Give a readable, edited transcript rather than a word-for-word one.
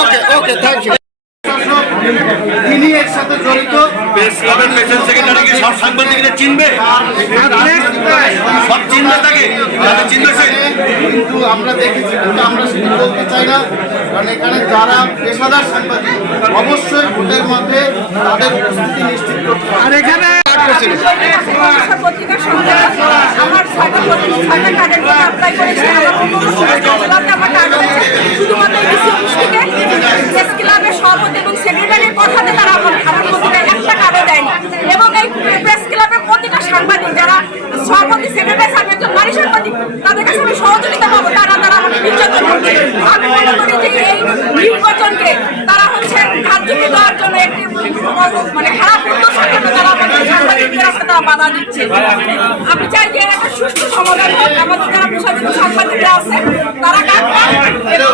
Okay okay, thank you. তিনি এর সাথে জড়িত। প্রেস ক্লাবের প্রেসিডেন্ট সেক্রেটারি কি সব সাংবাদিকরা চিনবে? সব চিনবে তাকে, যাতে চিনবে সে। কিন্তু আমরা দেখেছি, কিন্তু আমরা সেটা বলতে চাই না, কারণ এখানে যারা পেশাদার সাংবাদিক অবশ্যই ভোটের মধ্যে তাদের উপস্থিতি নিশ্চিত করতে হবে। আর এখানে পত্রিকার সঙ্গে আমার 6টা কার্ডের জন্য অ্যাপ্লাই করেছি। আমার আমার কার্ড হয়েছে শুধুমাত্র ডিসি অফিস থেকে। প্রেস ক্লাবের সভাপতি এবং সেক্রেটারির কথাতে তারা আমার পত্রিকায় একটা কার্ডও দেয়নি। এবং এই প্রেস ক্লাবের প্রতিটা সাংবাদিক যারা সভাপতি সেক্রেটারি একজন নারী সাংবাদিক, তাদের কাছে আমি সহযোগিতা পাবো। তারা আমাকে নির্যাতন করছে। আমি মনে করি যে এই নির্বাচনকে তারা হচ্ছে কার্যকরী দেওয়ার জন্য একটি মানে খারাপ উদ্দেশ্যের জন্য তারা আমাদের সাংবাদিকদের সাথে তারা বাধা দিচ্ছে। আমি চাই যে একটা সুষ্ঠু সমাধান হোক। আমাদের যারা পেশাজীবী সাংবাদিকরা আছে তারা কাজ পান এবং